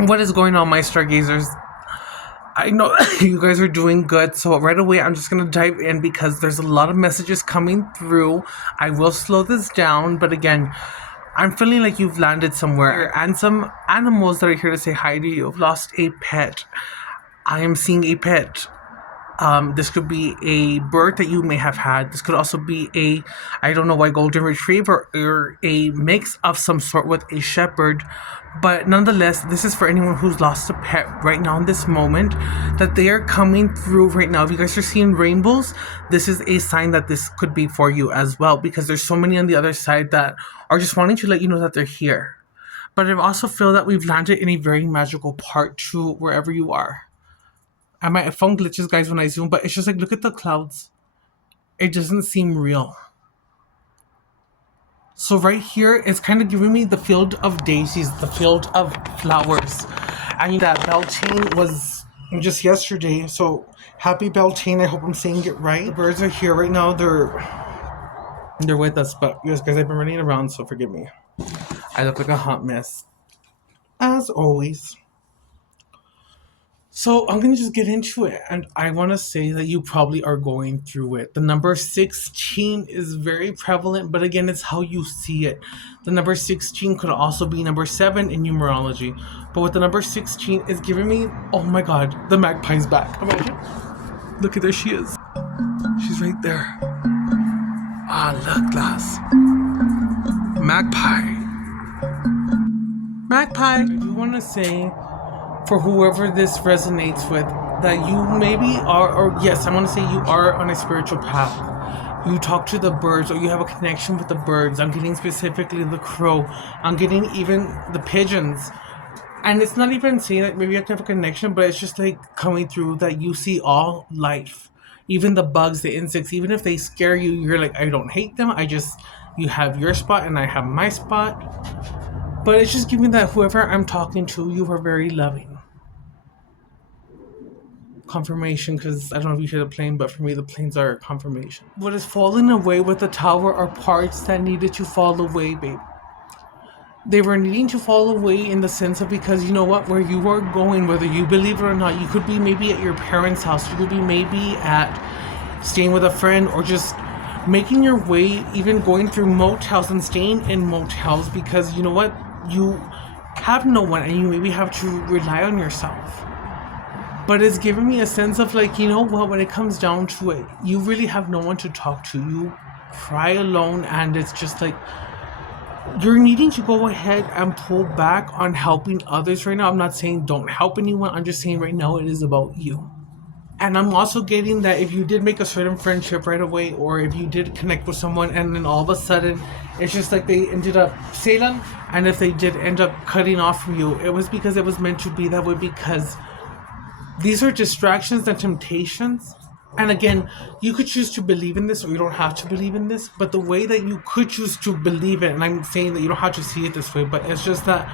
What is going on, my stargazers? I know you guys are doing good, so right away I'm just gonna dive in because there's a lot of messages coming through. I will slow this down, but again, I'm feeling like you've landed somewhere, and some animals that are here to say hi to you. You've lost a pet. I am seeing a pet. This could be a bird that you may have had. This could also be a, I don't know why, golden retriever or a mix of some sort with a shepherd. But nonetheless, this is for anyone who's lost a pet right now in this moment, that they are coming through right now. If you guys are seeing rainbows, this is a sign that this could be for you as well, because there's so many on the other side that are just wanting to let you know that they're here. But I also feel that we've landed in a very magical part to wherever you are. And my phone glitches, guys, when I zoom, but it's just like, look at the clouds. It doesn't seem real. So right here, it's kind of giving me the field of daisies, the field of flowers. And that Beltane was just yesterday. So happy Beltane. I hope I'm saying it right. The birds are here right now. They're with us, but yes, guys, I've been running around, so forgive me. I look like a hot mess, as always. So I'm going to just get into it, and I want to say that you probably are going through it. The number 16 is very prevalent, but again, it's how you see it. The number 16 could also be number 7 in numerology, but with the number 16, it's giving me, oh my god, the magpie's back. Imagine. Look at there she is. She's right there. Ah, look, glass. Magpie. Magpie. I do want to say, for whoever this resonates with, that you maybe are, or yes, I want to say you are on a spiritual path. You talk to the birds, or you have a connection with the birds. I'm getting specifically the crow. I'm getting even the pigeons. And it's not even saying that maybe you have to have a connection, but it's just like coming through that you see all life. Even the bugs, the insects, even if they scare you, you're like, I don't hate them. You have your spot and I have my spot. But it's just giving that whoever I'm talking to, you are very loving. Confirmation, because I don't know if you hear the plane, but for me the planes are confirmation. What is falling away with the tower are parts that needed to fall away, babe. They were needing to fall away in the sense of, because you know what, where you are going, whether you believe it or not, you could be maybe at your parents' house, you could be maybe at staying with a friend, or just making your way, even going through motels and staying in motels, because you know what, you have no one and you maybe have to rely on yourself. But it's giving me a sense of like, you know what, when it comes down to it, you really have no one to talk to. You cry alone, and it's just like, you're needing to go ahead and pull back on helping others right now. I'm not saying don't help anyone. I'm just saying right now it is about you. And I'm also getting that if you did make a certain friendship right away, or if you did connect with someone and then all of a sudden it's just like they ended up sailing, and if they did end up cutting off from you, it was because it was meant to be that way, because these are distractions and temptations. And again, you could choose to believe in this, or you don't have to believe in this. But the way that you could choose to believe it, and I'm saying that you don't have to see it this way, but it's just that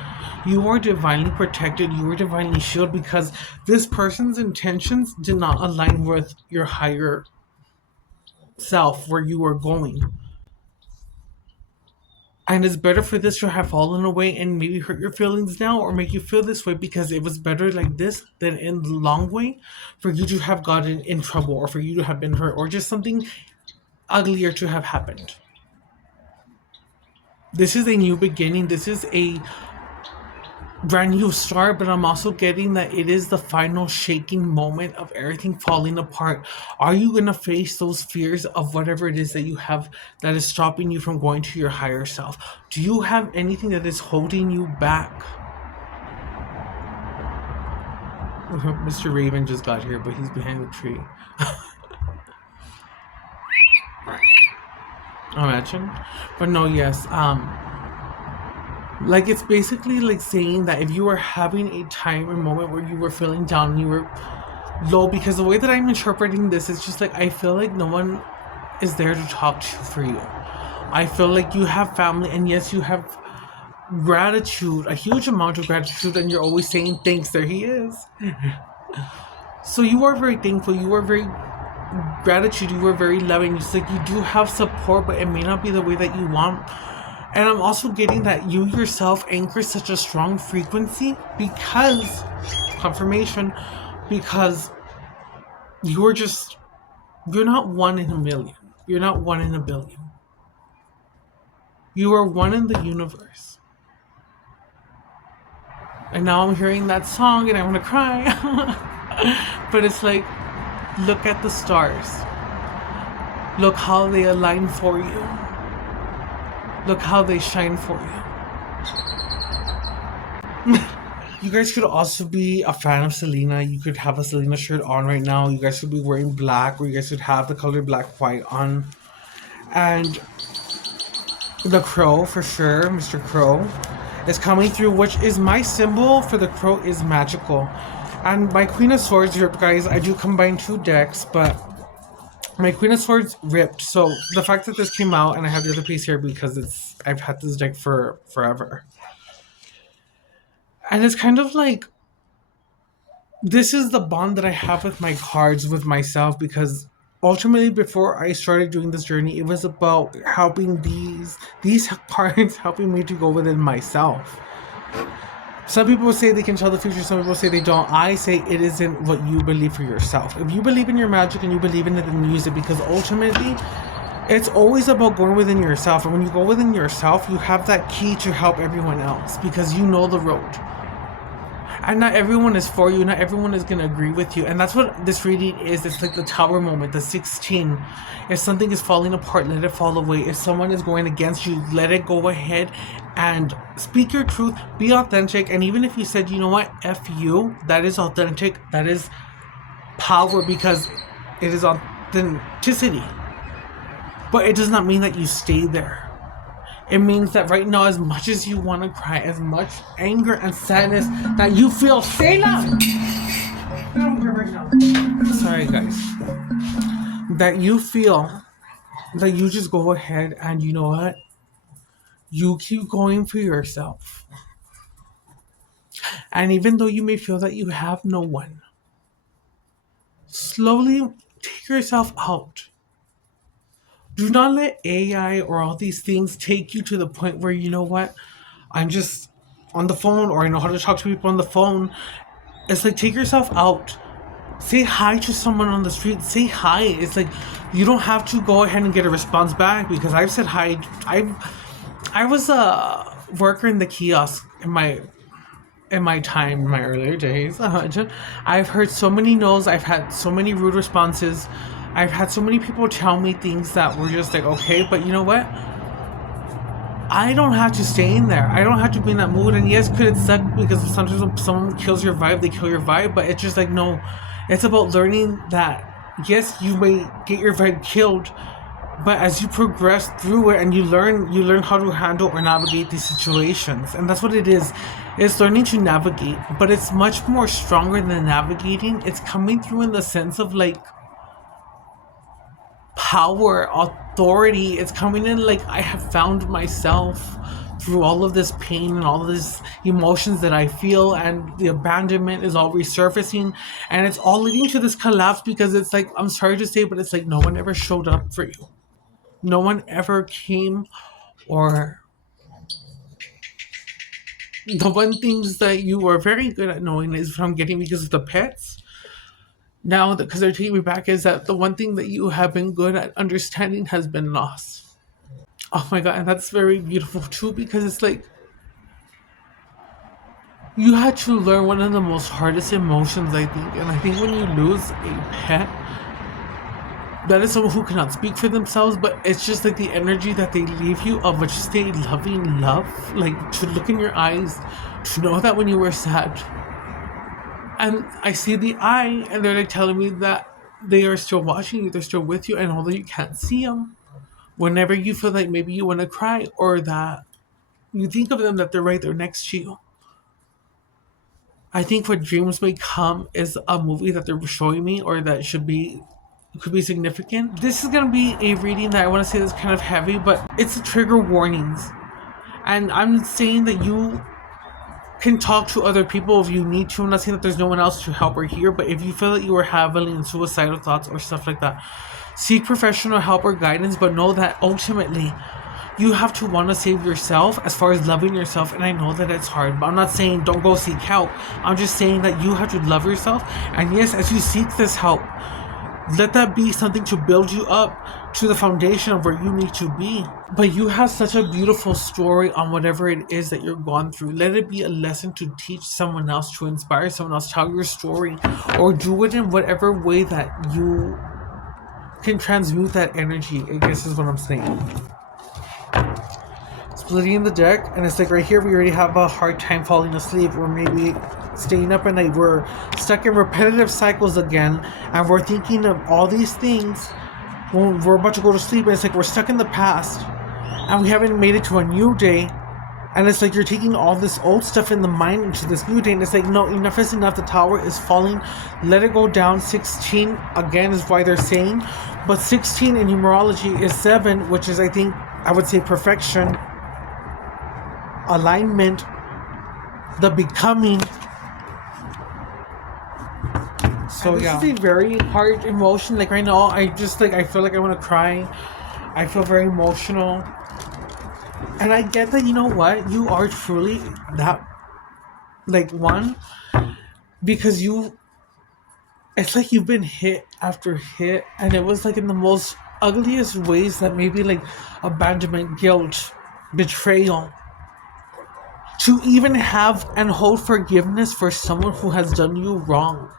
you are divinely protected, you are divinely shielded, because this person's intentions did not align with your higher self, where you are going. And it's better for this to have fallen away and maybe hurt your feelings now, or make you feel this way, because it was better like this than in the long way for you to have gotten in trouble, or for you to have been hurt, or just something uglier to have happened. This is a new beginning. This is a brand new start, but I'm also getting that it is the final shaking moment of everything falling apart. Are you going to face those fears of whatever it is that you have that is stopping you from going to your higher self? Do you have anything that is holding you back? Mr. Raven just got here, but he's behind the tree. Imagine. But no, yes, like, it's basically like saying that if you were having a time or moment where you were feeling down and you were low, because the way that I'm interpreting this is just like, I feel like no one is there to talk to for you. I feel like you have family, and yes, you have gratitude, a huge amount of gratitude, and you're always saying thanks. There he is. So you are very thankful, you are very gratitude, you are very loving. It's like you do have support, but it may not be the way that you want. And I'm also getting that you yourself anchor such a strong frequency because, confirmation, because you're just, you're not one in a million. You're not one in a billion. You are one in the universe. And now I'm hearing that song and I want to cry. But it's like, look at the stars. Look how they align for you. Look how they shine for you. You guys could also be a fan of Selena. You could have a Selena shirt on right now. You guys could be wearing black, or you guys could have the color black white on. And the crow, for sure, Mr. Crow, is coming through, which is my symbol for the crow is magical. And my Queen of Swords here, guys, I do combine two decks, but my Queen of Swords ripped. So the fact that this came out, and I have the other piece here because I've had this deck for forever. And it's kind of like, this is the bond that I have with my cards, with myself, because ultimately before I started doing this journey, it was about helping these cards helping me to go within myself. Some people say they can tell the future, some people say they don't. I say it isn't what you believe for yourself. If you believe in your magic and you believe in it, then use it, because ultimately it's always about going within yourself. And when you go within yourself, you have that key to help everyone else because you know the road. And not everyone is for you, not everyone is going to agree with you. And that's what this reading is. It's like the tower moment, the 16. If something is falling apart, let it fall away. If someone is going against you, let it go ahead and speak your truth, be authentic. And even if you said, you know what, F you, that is authentic, that is power, because it is authenticity. But it does not mean that you stay there. It means that right now, as much as you want to cry, as much anger and sadness that you feel, stay loud. Right now. Sorry, guys. That you feel, that you just go ahead and you know what? You keep going for yourself. And even though you may feel that you have no one, slowly take yourself out. Do not let AI or all these things take you to the point where, you know what, I'm just on the phone, or I know how to talk to people on the phone. It's like, take yourself out. Say hi to someone on the street. Say hi. It's like, you don't have to go ahead and get a response back, because I've said hi. I was a worker in the kiosk in my time, in my earlier days. I've heard so many no's. I've had so many rude responses. I've had so many people tell me things that were just like, okay, but you know what? I don't have to stay in there. I don't have to be in that mood. And yes, could it suck because sometimes when someone kills your vibe, they kill your vibe. But it's just like, no. It's about learning that, yes, you may get your vibe killed, but as you progress through it and you learn how to handle or navigate these situations. And that's what it is. It's learning to navigate. But it's much more stronger than navigating. It's coming through in the sense of like, power, authority. It's coming in like, I have found myself through all of this pain and all of these emotions that I feel, and the abandonment is all resurfacing, and it's all leading to this collapse, because it's like, I'm sorry to say, but it's like no one ever showed up for you. No one ever came, or the one things that you are very good at knowing is what I'm getting because of the pets. Now, because they're taking me back, is that the one thing that you have been good at understanding has been loss. Oh my God, and that's very beautiful too, because it's like, you had to learn one of the most hardest emotions, I think. And I think when you lose a pet, that is someone who cannot speak for themselves, but it's just like the energy that they leave you of just a loving love, like to look in your eyes, to know that when you were sad. And I see the eye, and they're like telling me that they are still watching you, they're still with you, and although you can't see them, whenever you feel like maybe you want to cry, or that you think of them, that they're right there next to you. I think what Dreams May Come is a movie that they're showing me, or that could be significant. This is gonna be a reading that I want to say is kind of heavy, but it's trigger warnings. And I'm saying that you can talk to other people if you need to. I'm not saying that there's no one else to help or hear, but if you feel that you are having suicidal thoughts or stuff like that, seek professional help or guidance, but know that ultimately you have to want to save yourself as far as loving yourself. And I know that it's hard, but I'm not saying don't go seek help. I'm just saying that you have to love yourself. And yes, as you seek this help, let that be something to build you up to the foundation of where you need to be. But you have such a beautiful story on whatever it is that you're gone through. Let it be a lesson to teach someone else, to inspire someone else. Tell your story, or do it in whatever way that you can transmute that energy, I guess is what I'm saying. Splitting the deck, and it's like right here we already have a hard time falling asleep, or maybe staying up at night. We're stuck in repetitive cycles again, and we're thinking of all these things when we're about to go to sleep, and it's like we're stuck in the past and we haven't made it to a new day. And it's like you're taking all this old stuff in the mind into this new day, and it's like, no, enough is enough. The tower is falling. Let it go down. 16 again is why they're saying, but 16 in numerology is 7, which is, I think, I would say perfection, alignment, the becoming. So this is a very hard emotion. Like right now, I feel like I want to cry. I feel very emotional. And I get that, you know what, you are truly that, like, one, because it's like you've been hit after hit, and it was like in the most ugliest ways, that maybe like abandonment, guilt, betrayal. To even have and hold forgiveness for someone who has done you wrong.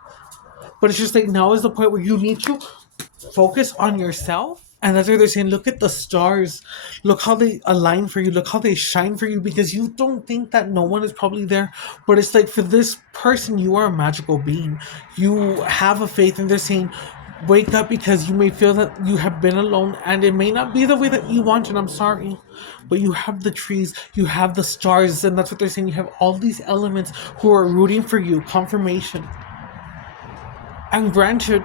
But it's just like now is the point where you need to focus on yourself. And that's why they're saying, look at the stars. Look how they align for you. Look how they shine for you. Because you don't think that no one is probably there. But it's like, for this person, you are a magical being. You have a faith. And they're saying, wake up, because you may feel that you have been alone. And it may not be the way that you want. And I'm sorry. But you have the trees. You have the stars. And that's what they're saying. You have all these elements who are rooting for you. Confirmation. And granted,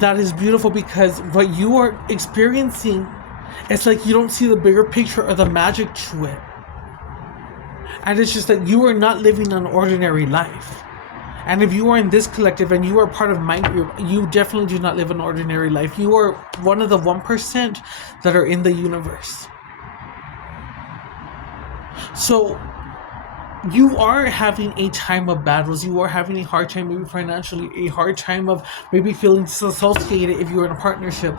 that is beautiful, because what you are experiencing, it's like you don't see the bigger picture or the magic to it. And it's just that you are not living an ordinary life. And if you are in this collective and you are part of my group, you definitely do not live an ordinary life. You are one of the 1% that are in the universe. So you are having a time of battles. You are having a hard time, maybe financially, a hard time of maybe feeling disassociated if you're in a partnership,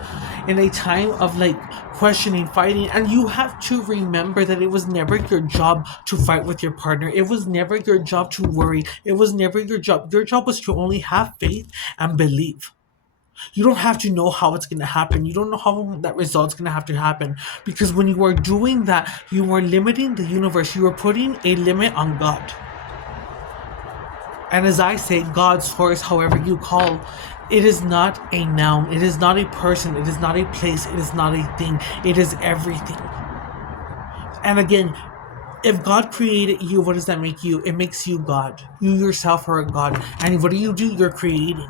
in a time of like questioning, fighting. And you have to remember that it was never your job to fight with your partner. It was never your job to worry. It was never your job. Your job was to only have faith and believe. You don't have to know how it's going to happen. You don't know how that result's going to have to happen. Because when you are doing that, you are limiting the universe. You are putting a limit on God. And as I say, God, source, however you call, it is not a noun. It is not a person. It is not a place. It is not a thing. It is everything. And again, if God created you, what does that make you? It makes you God. You yourself are a God. And what do? You're creating.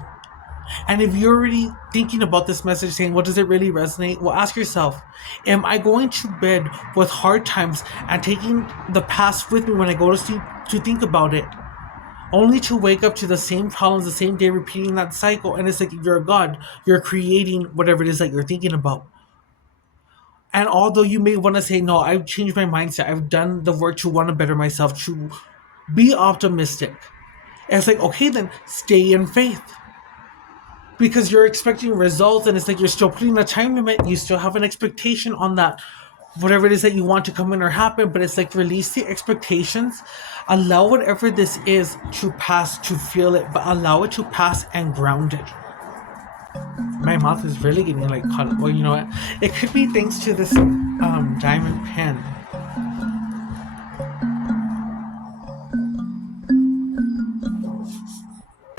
And if you're already thinking about this message, saying, what does it really resonate? Well, ask yourself, am I going to bed with hard times and taking the past with me when I go to sleep to think about it, only to wake up to the same problems the same day, repeating that cycle? And it's like, you're a God. You're creating whatever it is that you're thinking about. And although you may want to say, no, I've changed my mindset, I've done the work to want to better myself, to be optimistic. And it's like, okay, then stay in faith. Because you're expecting results, and it's like you're still putting a time limit. You still have an expectation on that, whatever it is that you want to come in or happen. But it's like, release the expectations. Allow whatever this is to pass, to feel it, but allow it to pass and ground it. My mouth is really getting like caught up. Well, you know what? It could be thanks to this diamond pen.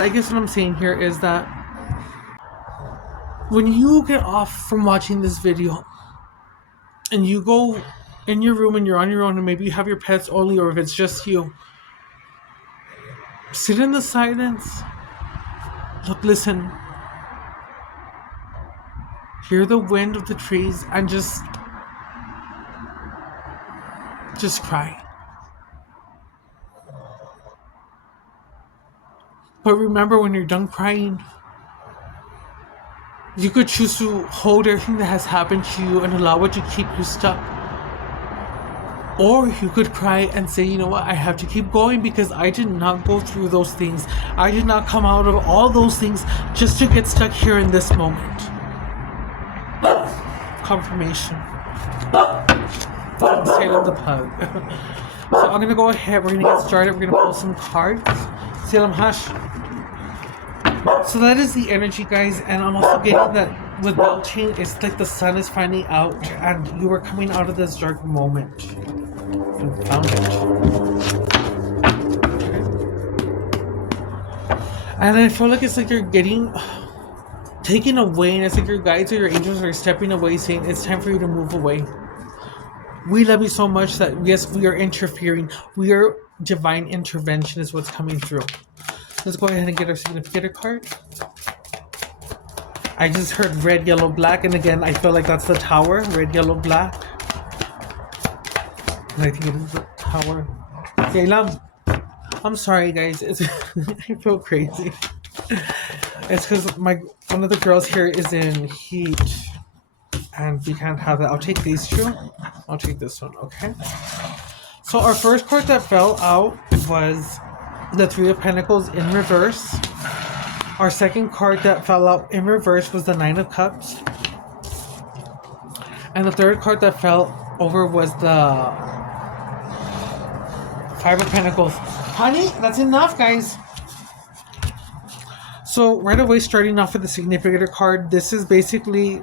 I guess what I'm saying here is that when you get off from watching this video and you go in your room and you're on your own, and maybe you have your pets only, or if it's just you, sit in the silence. Look, listen. Hear the wind of the trees and just cry. But remember, when you're done crying, you could choose to hold everything that has happened to you and allow it to keep you stuck. Or you could cry and say, you know what, I have to keep going because I did not go through those things. I did not come out of all those things just to get stuck here in this moment. Confirmation. Salem the pug. So I'm going to go ahead. We're going to get started. We're going to pull some cards. Salem, hush. So that is the energy, guys. And I'm also getting that with belching, it's like the sun is finally out and you are coming out of this dark moment. You found it. Okay. And I feel like it's like you're getting taken away, and it's like your guides or your angels are stepping away, saying it's time for you to move away. We love you so much that yes, we are interfering. We are divine intervention is what's coming through. Let's go ahead and get our significator card. I just heard red, yellow, black, and again, I feel like that's the tower. Red, yellow, black. And I think it is the tower. Salem. I'm sorry, guys. It's I feel crazy. It's because one of the girls here is in heat, and we can't have that. I'll take these two. I'll take this one. Okay. So our first card that fell out was the Three of Pentacles in reverse. Our second card that fell out in reverse was the Nine of Cups, and the third card that fell over was the Five of Pentacles. Honey, that's enough, guys. So right away, starting off with the significator card, this is basically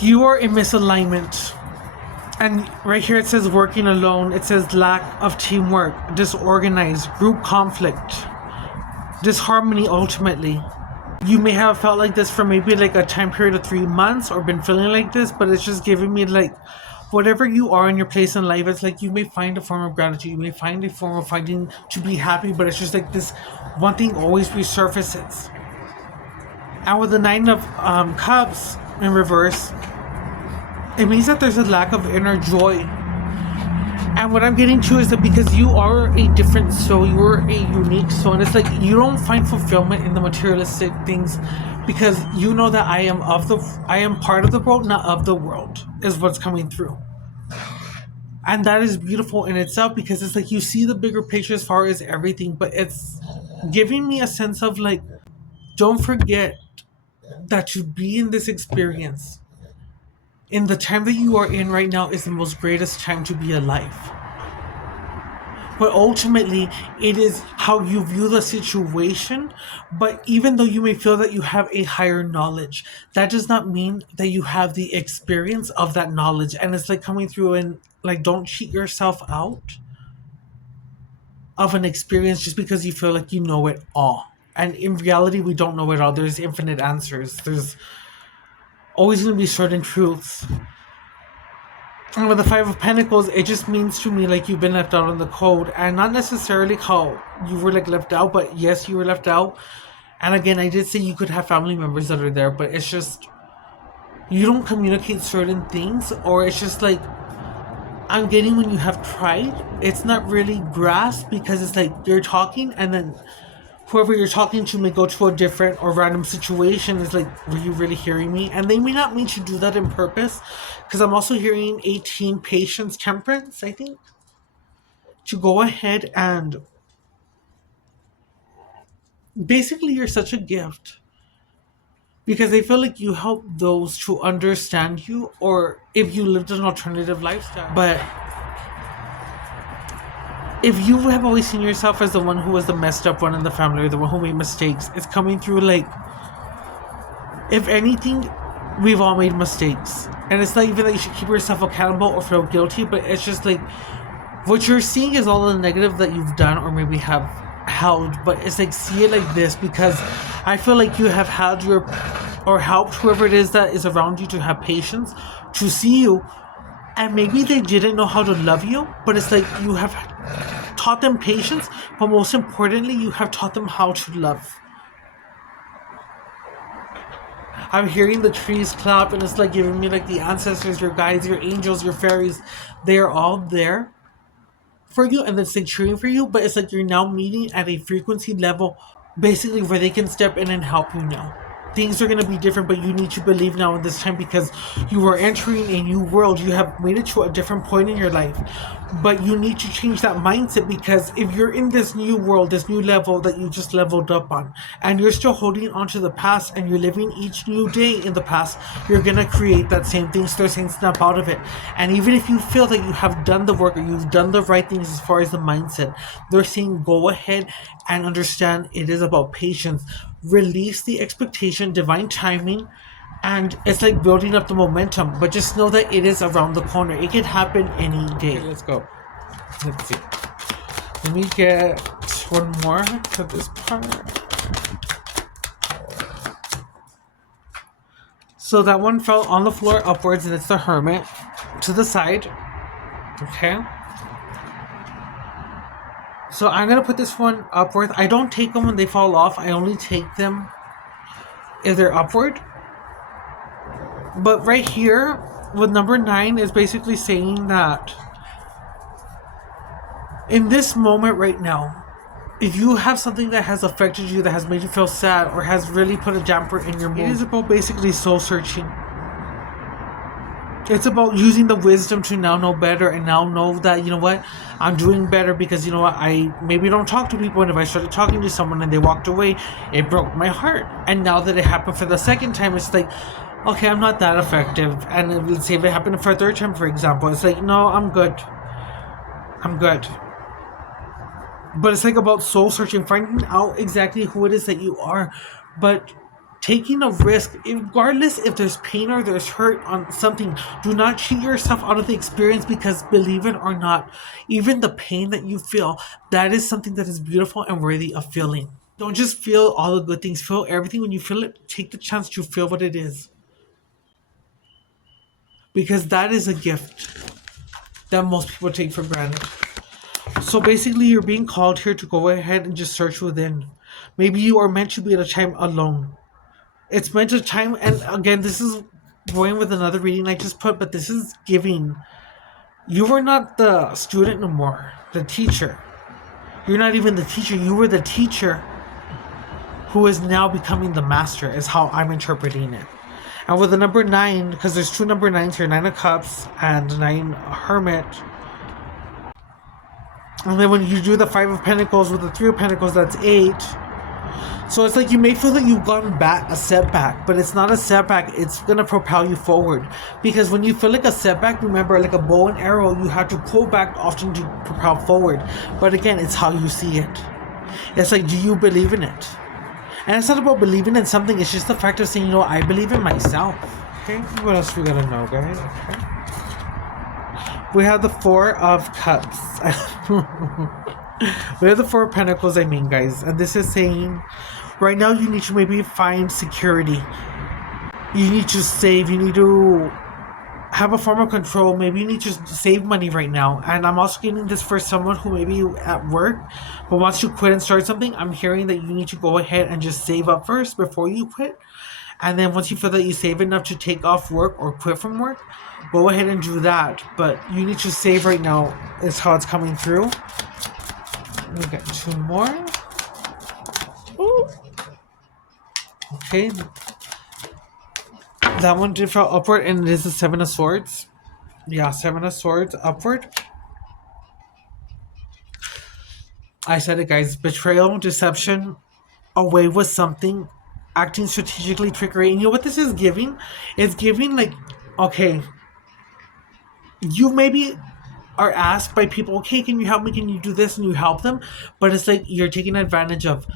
you are in misalignment. And right here it says working alone. It says lack of teamwork, disorganized, group conflict, disharmony ultimately. You may have felt like this for maybe like a time period of 3 months or been feeling like this, but it's just giving me like whatever you are in your place in life, it's like you may find a form of gratitude, you may find a form of finding to be happy, but it's just like this one thing always resurfaces. And with the Nine of Cups in reverse, it means that there's a lack of inner joy. And what I'm getting to is that because you are a different soul, you're a unique soul, and it's like you don't find fulfillment in the materialistic things because you know that I am part of the world, not of the world, is what's coming through. And that is beautiful in itself because it's like you see the bigger picture as far as everything, but it's giving me a sense of like, don't forget that to be in this experience in the time that you are in right now is the most greatest time to be alive. But ultimately, it is how you view the situation. But even though you may feel that you have a higher knowledge, that does not mean that you have the experience of that knowledge. And it's like coming through and like, don't cheat yourself out of an experience just because you feel like you know it all. And in reality, we don't know it all. There's infinite answers. There's always going to be certain truths. And with the Five of Pentacles, it just means to me like you've been left out on the code. And not necessarily how you were like left out, but yes, you were left out. And again, I did say you could have family members that are there, but it's just you don't communicate certain things, or it's just like I'm getting when you have pride, it's not really grasped because it's like you're talking and then whoever you're talking to may go to a different or random situation. Is like, were you really hearing me? And they may not mean to do that in purpose, because I'm also hearing 18 patience, temperance, I think, to go ahead and basically you're such a gift because they feel like you help those to understand you, or if you lived an alternative lifestyle. But if you have always seen yourself as the one who was the messed up one in the family or the one who made mistakes, it's coming through like, if anything, we've all made mistakes. And it's not even that you should keep yourself accountable or feel guilty, but it's just like, what you're seeing is all the negative that you've done or maybe have held, but it's like, see it like this, because I feel like you have held or helped whoever it is that is around you to have patience, to see you. And maybe they didn't know how to love you, but it's like you have taught them patience, but most importantly, you have taught them how to love. I'm hearing the trees clap, and it's like giving me like the ancestors, your guides, your angels, your fairies. They are all there for you, and it's like cheering for you, but it's like you're now meeting at a frequency level, basically where they can step in and help you now. things are going to be different, but you need to believe now in this time because you are entering a new world. You have made it to a different point in your life, but you need to change that mindset, because if you're in this new world, this new level that you just leveled up on, and you're still holding on to the past and you're living each new day in the past, you're going to create that same thing. So they're saying snap out of it. And even if you feel that you have done the work or you've done the right things as far as the mindset, they're saying go ahead and understand it is about patience. Release the expectation, divine timing, and it's like building up the momentum. But just know that it is around the corner. It could happen any day. Okay, let's go. Let's see. Let me get one more to this part. So that one fell on the floor upwards, and it's the Hermit to the side. Okay. So I'm going to put this one upward. I don't take them when they fall off. I only take them if they're upward. But right here, with number 9, is basically saying that in this moment right now, if you have something that has affected you, that has made you feel sad, or has really put a damper in your mood, it is about basically soul searching. It's about using the wisdom to now know better, and now know that, you know what, I'm doing better because, you know what, I maybe don't talk to people, and if I started talking to someone and they walked away, it broke my heart. And now that it happened for the second time, it's like, okay, I'm not that effective. And let's say if it happened for a third time, for example, it's like, no, I'm good. But it's like about soul searching, finding out exactly who it is that you are, but taking a risk, regardless if there's pain or there's hurt on something. Do not cheat yourself out of the experience, because believe it or not, even the pain that you feel, that is something that is beautiful and worthy of feeling. Don't just feel all the good things, feel everything. When you feel it, take the chance to feel what it is, because that is a gift that most people take for granted. So basically, you're being called here to go ahead and just search within. Maybe you are meant to be at a time alone. It's meant to time, and again, this is going with another reading I just put, but this is giving. You were not the student no more, the teacher. You're not even the teacher. You were the teacher who is now becoming the master, is how I'm interpreting it. And with the number 9, because there's 2 number 9s here, 9 of Cups and 9 Hermit. And then when you do the 5 of Pentacles with the 3 of Pentacles, that's 8. So it's like you may feel that you've gone back, a setback, but it's not a setback. It's going to propel you forward. Because when you feel like a setback, remember, like a bow and arrow, you have to pull back often to propel forward. But again, it's how you see it. It's like, do you believe in it? And it's not about believing in something. It's just the fact of saying, you know, I believe in myself. Okay, what else we got to know, guys? Okay. We have the 4 of Cups. We have the 4 of Pentacles, I mean, guys. And this is saying, right now you need to maybe find security. You need to save. You need to have a form of control. Maybe you need to save money right now. And I'm also getting this for someone who maybe at work but wants to quit and start something. I'm hearing that you need to go ahead and just save up first before you quit. And then once you feel that you save enough to take off work or quit from work, go ahead and do that. But you need to save right now, is how it's coming through. We got 2 more. Ooh. Okay. That one did fall upward, and it is the 7 of Swords. Yeah, 7 of Swords upward. I said it, guys. Betrayal, deception, away with something, acting strategically, trickery. And you know what this is giving? It's giving, like, okay, you maybe are asked by people, okay, can you help me? Can you do this? And you help them. But it's like you're taking advantage of,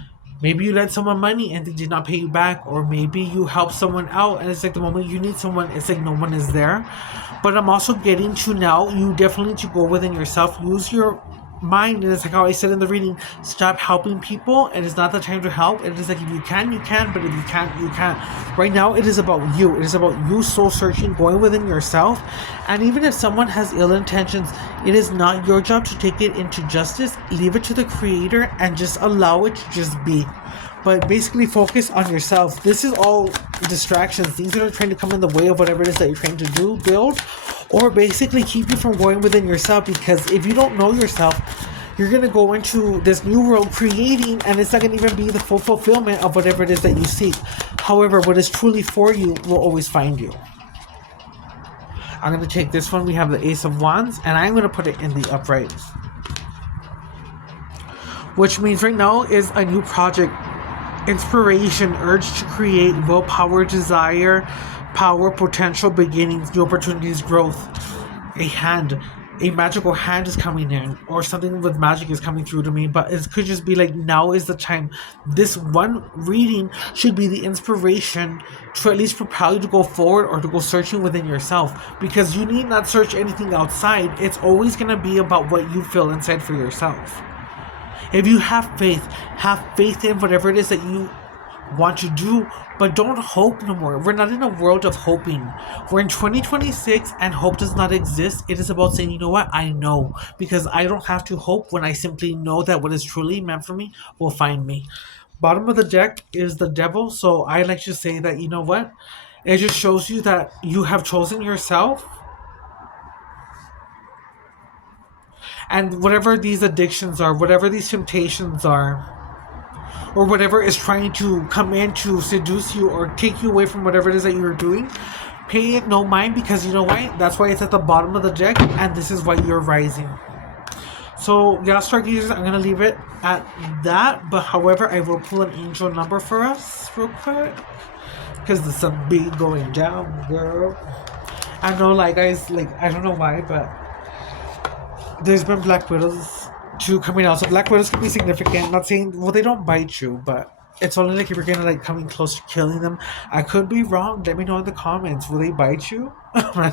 maybe you lent someone money and they did not pay you back. Or maybe you help someone out and it's like the moment you need someone, it's like no one is there. But I'm also getting to now, you definitely need to go within yourself. Use your mind. And it's like how I said in the reading, stop helping people. It is not the time to help. It is like if you can, you can. But if you can't, you can't. Right now, it is about you. It is about you soul searching, going within yourself. And even if someone has ill intentions, it is not your job to take it into justice. Leave it to the Creator and just allow it to just be. But basically focus on yourself. This is all distractions, things that are trying to come in the way of whatever it is that you're trying to do, build, or basically keep you from going within yourself. Because if you don't know yourself, you're going to go into this new world creating, and it's not going to even be the full fulfillment of whatever it is that you seek. However, what is truly for you will always find you. I'm going to take this one. We have the Ace of Wands, and I'm going to put it in the upright. Which means right now is a new project, inspiration, urge to create, willpower, desire, power, potential, beginnings, new opportunities, growth. A magical hand is coming in, or something with magic is coming through to me, but it could just be like, now is the time. This one reading should be the inspiration to at least propel you to go forward or to go searching within yourself, because you need not search anything outside. It's always going to be about what you feel inside for yourself. If you have faith in whatever it is that you want to do, but don't hope no more. We're not in a world of hoping. We're in 2026 and hope does not exist. It is about saying, you know what, I know, because I don't have to hope when I simply know that what is truly meant for me will find me. Bottom of the deck is the devil, so I like to say that, you know what, it just shows you that you have chosen yourself. And whatever these addictions are, whatever these temptations are, or whatever is trying to come in to seduce you or take you away from whatever it is that you're doing, pay it no mind, because you know why? That's why it's at the bottom of the deck, and this is why you're rising. So, yeah, stargazers, I'm going to leave it at that, but however, I will pull an angel number for us real quick, because the sun be going down, girl. I know, like, guys, like, I don't know why, but there's been Black Widows 2 coming out. So Black Widows can be significant. Not saying, well, they don't bite you, but it's only like if you're gonna like coming close to killing them. I could be wrong. Let me know in the comments. Will they bite you? I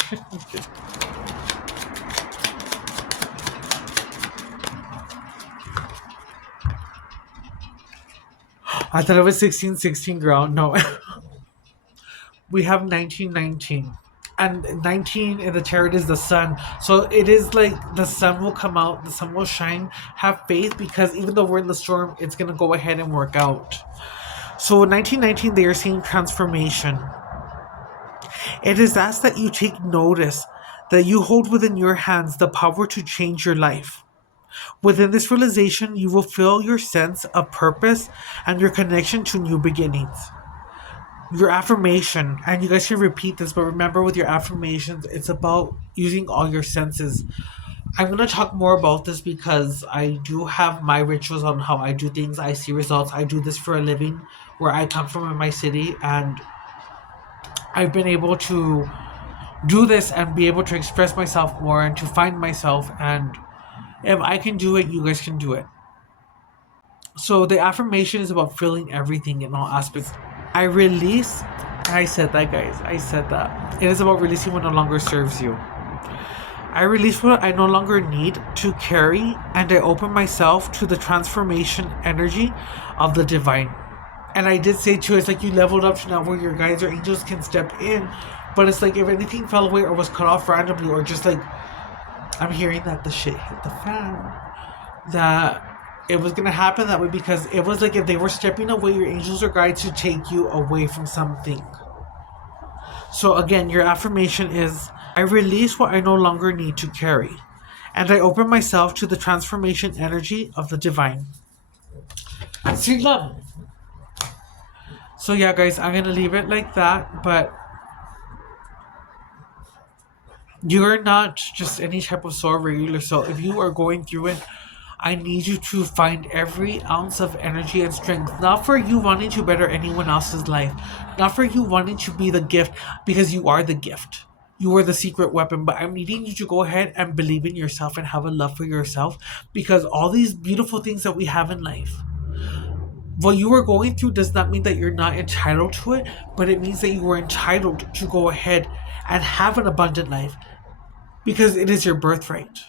thought it was 1616, girl. No. We have 1919. And 19 in the tarot is the sun. So it is like the sun will come out, the sun will shine. Have faith, because even though we're in the storm, it's going to go ahead and work out. So in 1919, they are seeing transformation. It is asked that you take notice that you hold within your hands the power to change your life. Within this realization, you will feel your sense of purpose and your connection to new beginnings. Your affirmation, and you guys can repeat this, but remember with your affirmations, it's about using all your senses. I'm going to talk more about this because I do have my rituals on how I do things. I see results. I do this for a living where I come from in my city, and I've been able to do this and be able to express myself more and to find myself, and if I can do it, you guys can do it. So the affirmation is about feeling everything in all aspects. I release, I said that, guys, I said that. It is about releasing what no longer serves you. I release what I no longer need to carry, and I open myself to the transformation energy of the divine. And I did say too, it's like you leveled up to now where your guides or angels can step in, but it's like if anything fell away or was cut off randomly, or just like, I'm hearing that the shit hit the fan, that it was going to happen that way, because it was like if they were stepping away, your angels or guides to take you away from something. So again, your affirmation is, I release what I no longer need to carry, and I open myself to the transformation energy of the divine. Sweet love. So yeah, guys, I'm going to leave it like that, but you're not just any type of soul, regular soul. If you are going through it, I need you to find every ounce of energy and strength, not for you wanting to better anyone else's life, not for you wanting to be the gift, because you are the gift. You are the secret weapon, but I'm needing you to go ahead and believe in yourself and have a love for yourself, because all these beautiful things that we have in life, what you are going through does not mean that you're not entitled to it, but it means that you are entitled to go ahead and have an abundant life, because it is your birthright.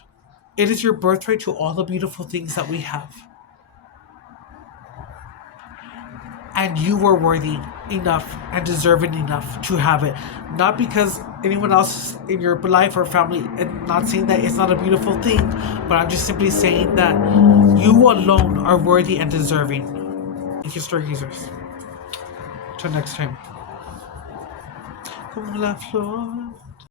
It is your birthright to all the beautiful things that we have. And you are worthy enough and deserving enough to have it. Not because anyone else in your life or family, and not saying that it's not a beautiful thing, but I'm just simply saying that you alone are worthy and deserving. Thank you, stargazers. Till next time. Comme la fleur.